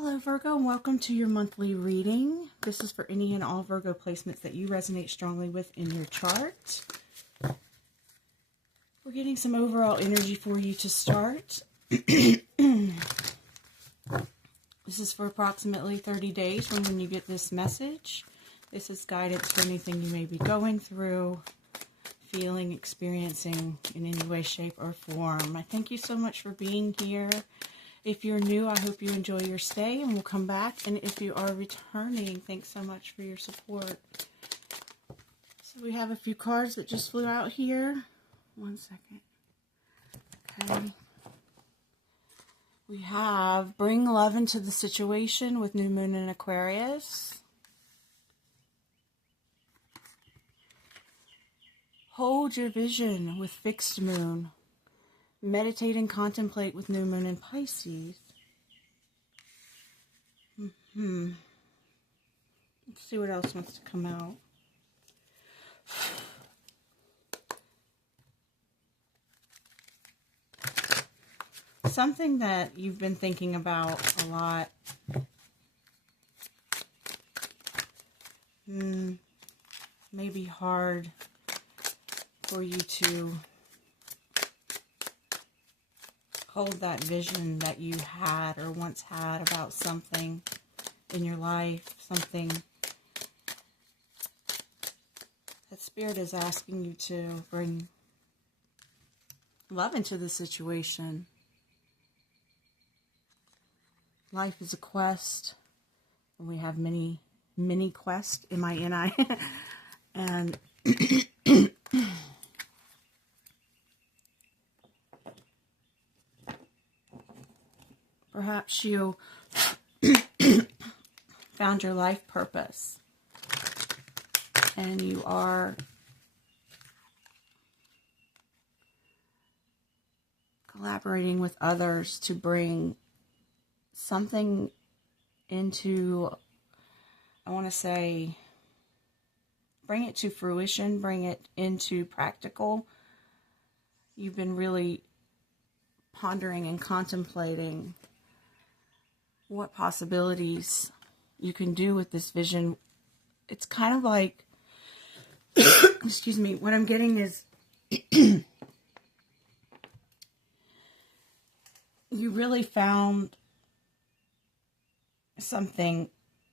Hello Virgo, and welcome to your monthly reading. This is for any and all Virgo placements that you resonate strongly with in your chart. We're getting some overall energy for you to start. This is for approximately 30 days from when you get this message. This is guidance for anything you may be going through, feeling, experiencing in any way, shape, or form. I thank you so much for being here. If you're new, I hope you enjoy your stay and we'll come back. And if you are returning, thanks so much for your support. So we have a few cards that just flew out here. One second. Okay. We have bring love into the situation with new moon in Aquarius. Hold your vision with fixed moon. Meditate and contemplate with new moon in Pisces. Let's see what else wants to come out. Something that you've been thinking about a lot. Maybe hard for you to hold that vision that you had or once had about something in your life, something that Spirit is asking you to bring love into the situation. Life is a quest, and we have many quests, M-I-N-I, and perhaps you found your life purpose and you are collaborating with others to bring something into, I want to say, bring it to fruition, bring it into practical. You've been really pondering and contemplating what possibilities you can do with this vision. It's kind of like, excuse me, what I'm getting is you really found something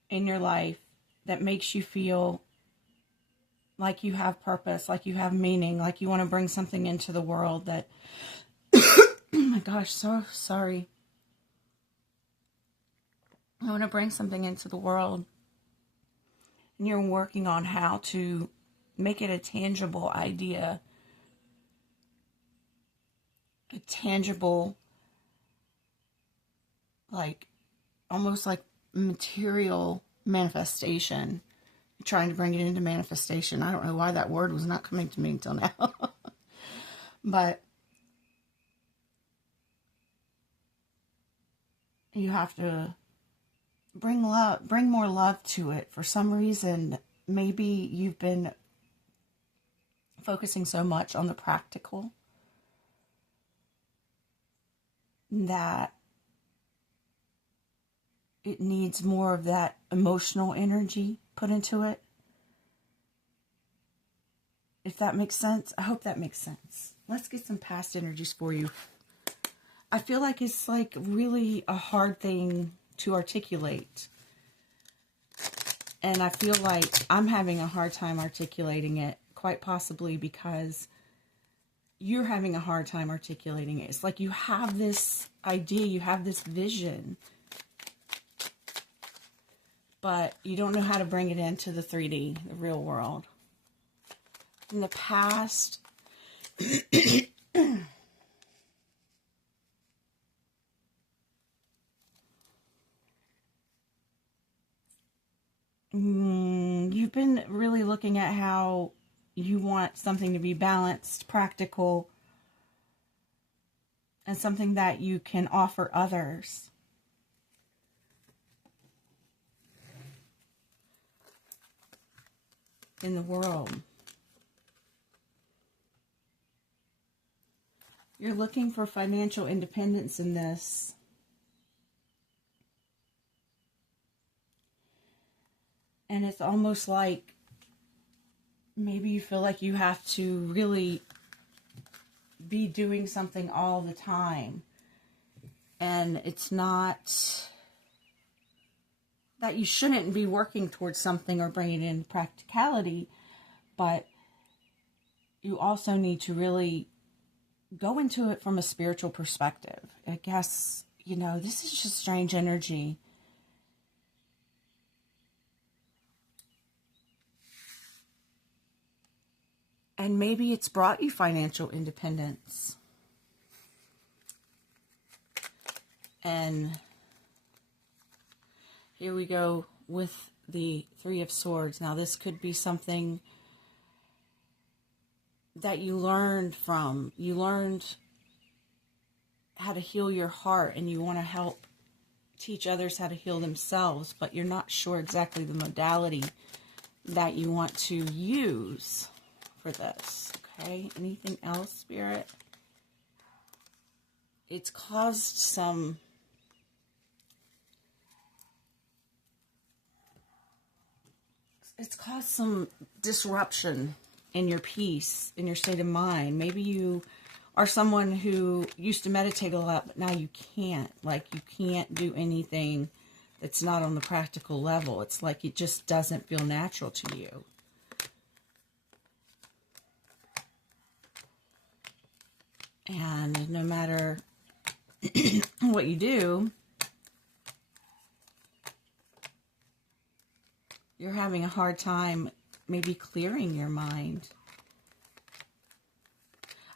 in your life that makes you feel like you have purpose, like you have meaning, like you want to bring something into the world that, oh my gosh, so sorry. I want to bring something into the world, and you're working on how to make it a tangible idea, a tangible, like, almost like material manifestation. You're trying to bring it into manifestation. I don't know why that word was not coming to me until now. But you have to bring more love to it. For some reason, maybe you've been focusing so much on the practical that it needs more of that emotional energy put into it. If that makes sense, I hope that makes sense. Let's get some past energies for you. I feel like it's like really a hard thing to articulate. And I feel like I'm having a hard time articulating it, quite possibly because you're having a hard time articulating it. It's like you have this idea, you have this vision, but you don't know how to bring it into the 3D, the real world. In the past, you've been really looking at how you want something to be balanced, practical, and something that you can offer others. In the world. You're looking for financial independence in this. And it's almost like maybe you feel like you have to really be doing something all the time. And it's not that you shouldn't be working towards something or bringing it into practicality, but you also need to really go into it from a spiritual perspective. I guess, this is just strange energy. And maybe it's brought you financial independence. And here we go with the Three of Swords. Now, this could be something that you learned from. You learned how to heal your heart, and you want to help teach others how to heal themselves, but you're not sure exactly the modality that you want to use for this. Okay, anything else, Spirit? It's caused some disruption in your peace, in your state of mind. Maybe you are someone who used to meditate a lot, but now you can't. Like, you can't do anything that's not on the practical level. It's like it just doesn't feel natural to you. And no matter what you do, you're having a hard time maybe clearing your mind.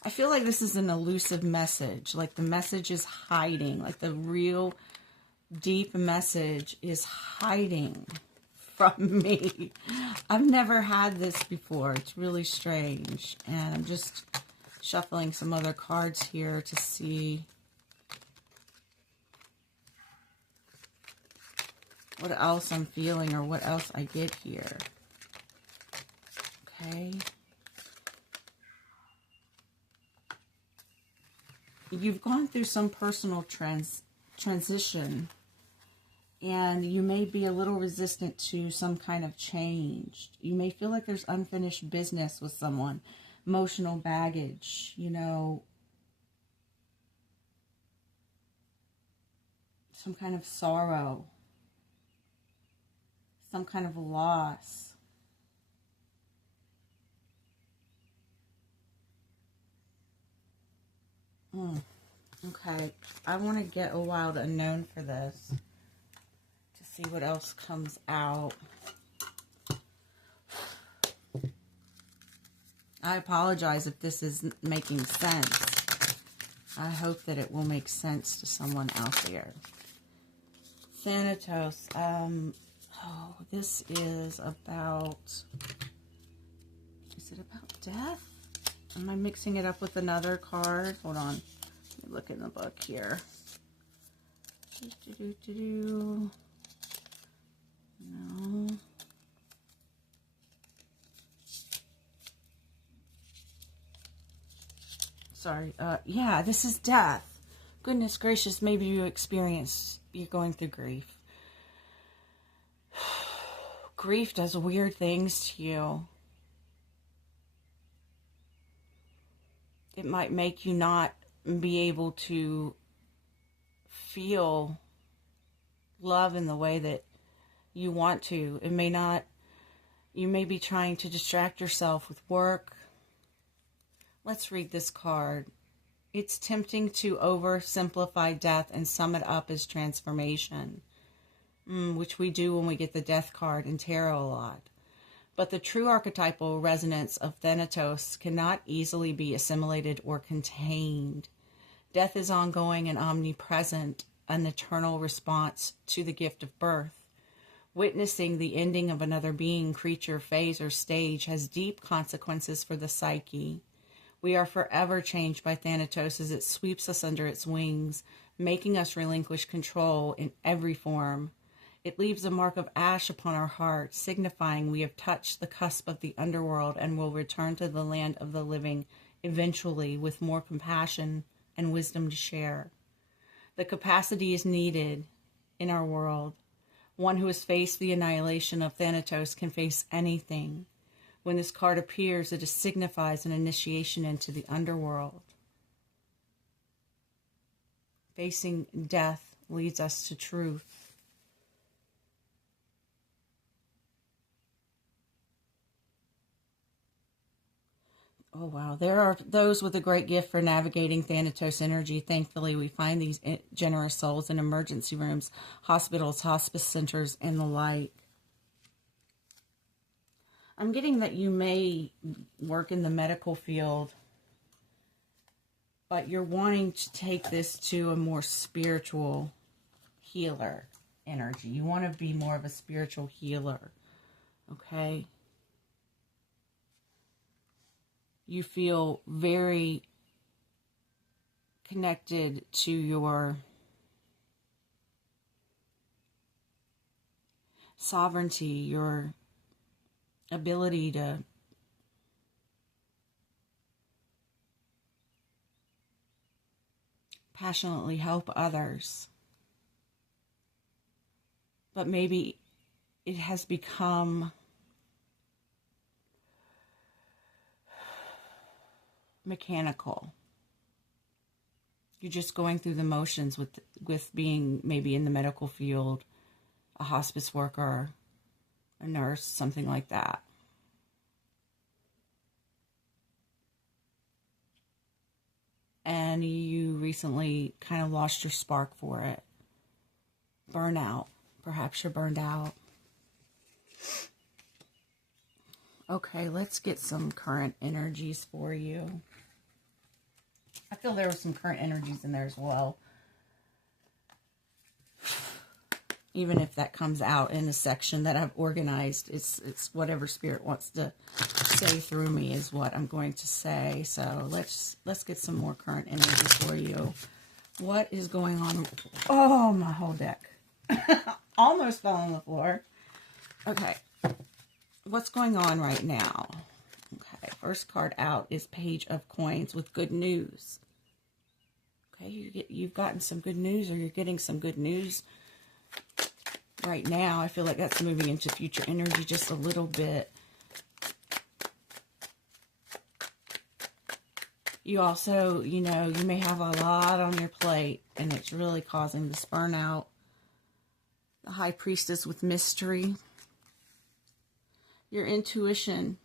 I feel like this is an elusive message. Like the message is hiding. Like the real deep message is hiding from me. I've never had this before. It's really strange. And I'm just shuffling some other cards here to see what else I'm feeling or what else I get here. Okay. You've gone through some personal transition, and you may be a little resistant to some kind of change. You may feel like there's unfinished business with someone, emotional baggage, some kind of sorrow, some kind of loss. Okay, I want to get a wild unknown for this to see what else comes out. I apologize if this isn't making sense. I hope that it will make sense to someone out there. Thanatos, this is about death? Am I mixing it up with another card? Hold on. Let me look in the book here. No. Sorry. Yeah, this is death. Goodness gracious, maybe you're going through grief. Grief does weird things to you. It might make you not be able to feel love in the way that you want to. It may not. You may be trying to distract yourself with work. Let's read this card. It's tempting to oversimplify death and sum it up as transformation, which we do when we get the death card in tarot a lot. But the true archetypal resonance of Thanatos cannot easily be assimilated or contained. Death is ongoing and omnipresent, an eternal response to the gift of birth. Witnessing the ending of another being, creature, phase, or stage has deep consequences for the psyche. We are forever changed by Thanatos as it sweeps us under its wings, making us relinquish control in every form. It leaves a mark of ash upon our hearts, signifying we have touched the cusp of the underworld and will return to the land of the living eventually with more compassion and wisdom to share. The capacity is needed in our world. One who has faced the annihilation of Thanatos can face anything. When this card appears, it signifies an initiation into the underworld. Facing death leads us to truth. Oh, wow. There are those with a great gift for navigating Thanatos energy. Thankfully, we find these generous souls in emergency rooms, hospitals, hospice centers, and the like. I'm getting that you may work in the medical field, but you're wanting to take this to a more spiritual healer energy. You want to be more of a spiritual healer, okay? You feel very connected to your sovereignty, your ability to passionately help others. But maybe it has become mechanical. You're just going through the motions with being maybe in the medical field, a hospice worker, a nurse, something like that. And you recently kind of lost your spark for it. Burnout. Perhaps you're burned out. Okay, let's get some current energies for you. I feel there were some current energies in there as well. Even if that comes out in a section that I've organized, it's whatever Spirit wants to say through me is what I'm going to say. So let's get some more current energy for you. What is going on? Oh, my whole deck. Almost fell on the floor. Okay. What's going on right now? Okay. First card out is Page of Coins with good news. Okay. You've gotten some good news, or you're getting some good news right now. I feel like that's moving into future energy just a little bit. You also, you may have a lot on your plate, and it's really causing this burnout. The High Priestess with mystery. Your intuition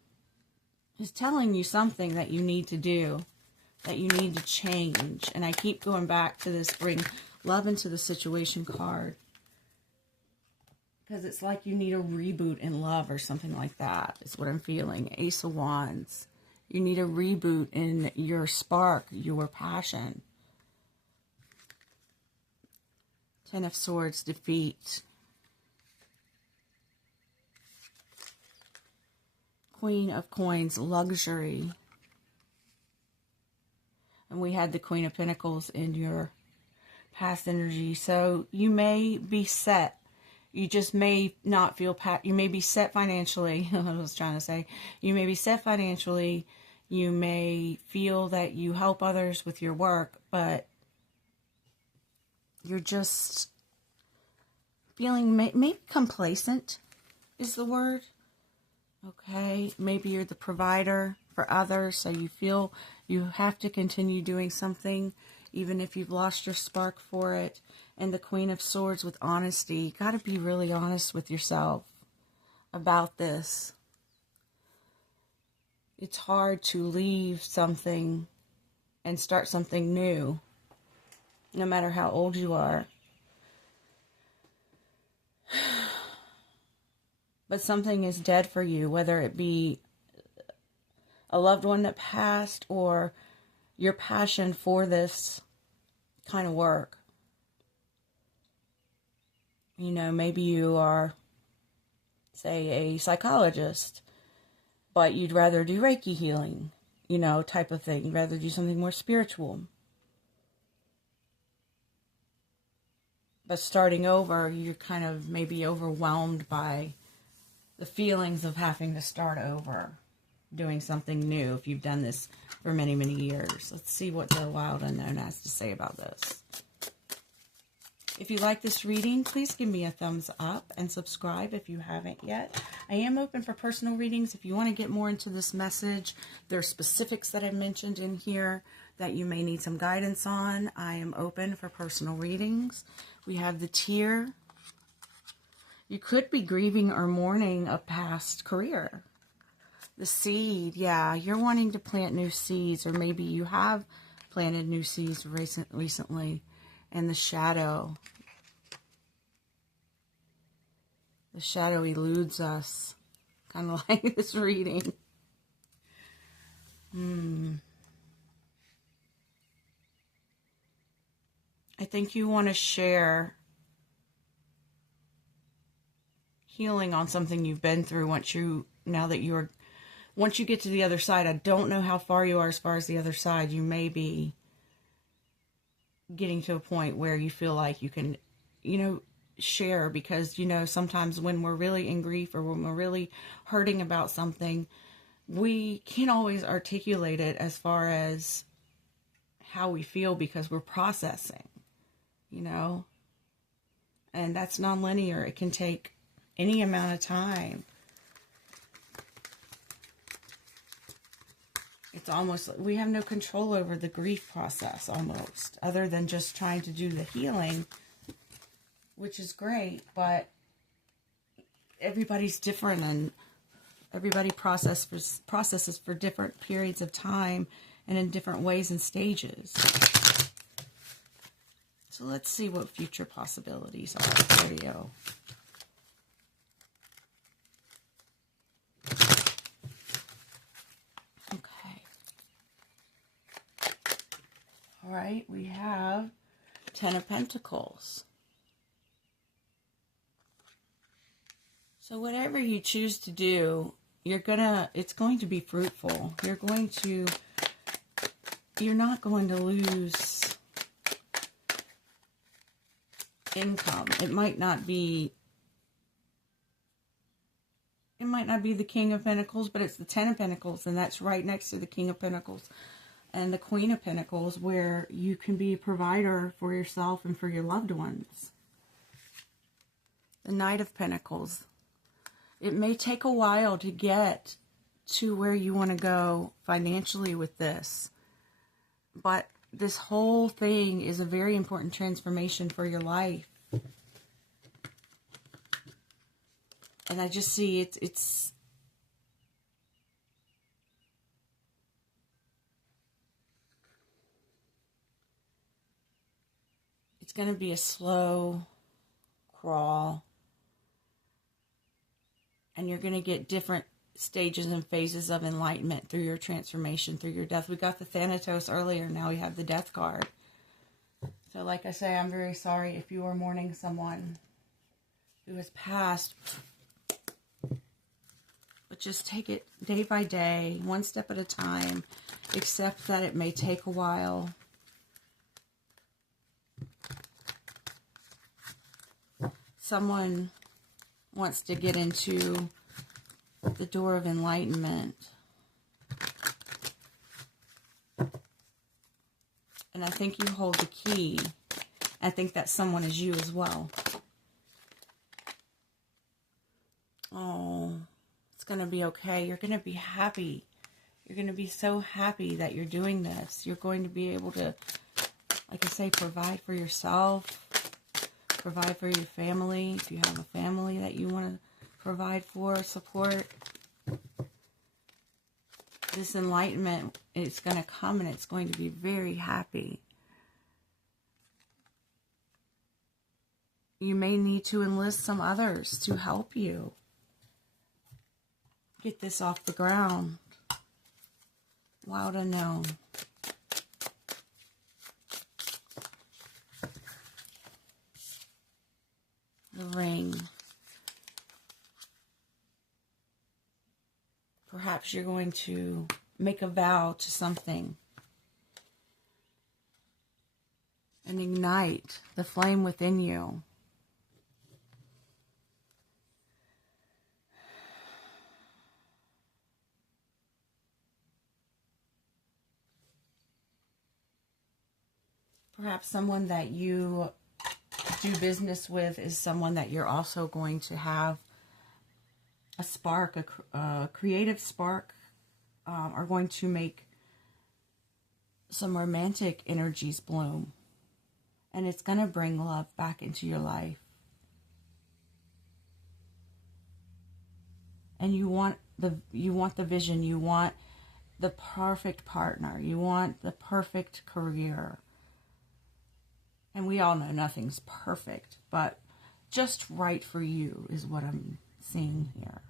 is telling you something that you need to do, that you need to change. And I keep going back to this bring love into the situation card, because it's like you need a reboot in love or something like that is what I'm feeling. Ace of Wands. You need a reboot in your spark, your passion. Ten of Swords, defeat. Queen of Coins, luxury. And we had the Queen of Pentacles in your past energy. So you may be set. You just may not feel, you may be set financially. I was trying to say, you may be set financially. You may feel that you help others with your work, but you're just feeling maybe complacent is the word. Okay, maybe you're the provider for others, so you feel you have to continue doing something, even if you've lost your spark for it. And the Queen of Swords with honesty. You got to be really honest with yourself about this. It's hard to leave something and start something new, no matter how old you are. But something is dead for you, whether it be a loved one that passed or your passion for this kind of work. Maybe you are, say, a psychologist, but you'd rather do Reiki healing, type of thing. You'd rather do something more spiritual. But starting over, you're kind of maybe overwhelmed by the feelings of having to start over, doing something new if you've done this for many, many years. Let's see what the wild unknown has to say about this. If you like this reading, please give me a thumbs up and subscribe if you haven't yet. I am open for personal readings. If you want to get more into this message, there are specifics that I mentioned in here that you may need some guidance on. I am open for personal readings. We have the Tear. You could be grieving or mourning a past career. The Seed, yeah, you're wanting to plant new seeds, or maybe you have planted new seeds recently. And the Shadow. The Shadow eludes us. Kind of like this reading. I think you want to share healing on something you've been through once you get to the other side. I don't know how far you are as far as the other side. You may be getting to a point where you feel like you can, share, because, sometimes when we're really in grief or when we're really hurting about something, we can't always articulate it as far as how we feel because we're processing, and that's nonlinear. It can take any amount of time. It's almost like we have no control over the grief process almost, other than just trying to do the healing, which is great, but everybody's different and everybody processes for different periods of time and in different ways and stages. So let's see what future possibilities are for you. All right, we have Ten of Pentacles. So whatever you choose to do, it's going to be fruitful. You're not going to lose income. It might not be the King of Pentacles, but it's the Ten of Pentacles, and that's right next to the King of Pentacles and the Queen of Pentacles, where you can be a provider for yourself and for your loved ones. The Knight of Pentacles. It may take a while to get to where you want to go financially with this, but this whole thing is a very important transformation for your life. And I just see it's going to be a slow crawl, and you're going to get different stages and phases of enlightenment through your transformation, through your death. We got the Thanatos earlier, now we have the Death card. So like I say, I'm very sorry if you are mourning someone who has passed, but just take it day by day, one step at a time. Accept that it may take a while. Someone wants to get into the door of enlightenment. And I think you hold the key. I think that someone is you as well. Oh, it's going to be okay. You're going to be happy. You're going to be so happy that you're doing this. You're going to be able to, like I say, provide for yourself. Provide for your family, if you have a family that you want to provide for, support. This enlightenment, it's going to come and it's going to be very happy. You may need to enlist some others to help you get this off the ground. Wild unknown. The Ring. Perhaps you're going to make a vow to something and ignite the flame within you. Perhaps someone that you do business with is someone that you're also going to have a spark, a creative spark, are going to make some romantic energies bloom. And it's going to bring love back into your life. And you want the vision, you want the perfect partner, you want the perfect career. And we all know nothing's perfect, but just right for you is what I'm seeing here.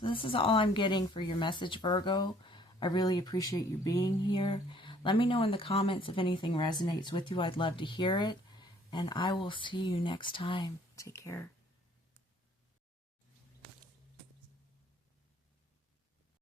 So this is all I'm getting for your message, Virgo. I really appreciate you being here. Let me know in the comments if anything resonates with you. I'd love to hear it. And I will see you next time. Take care.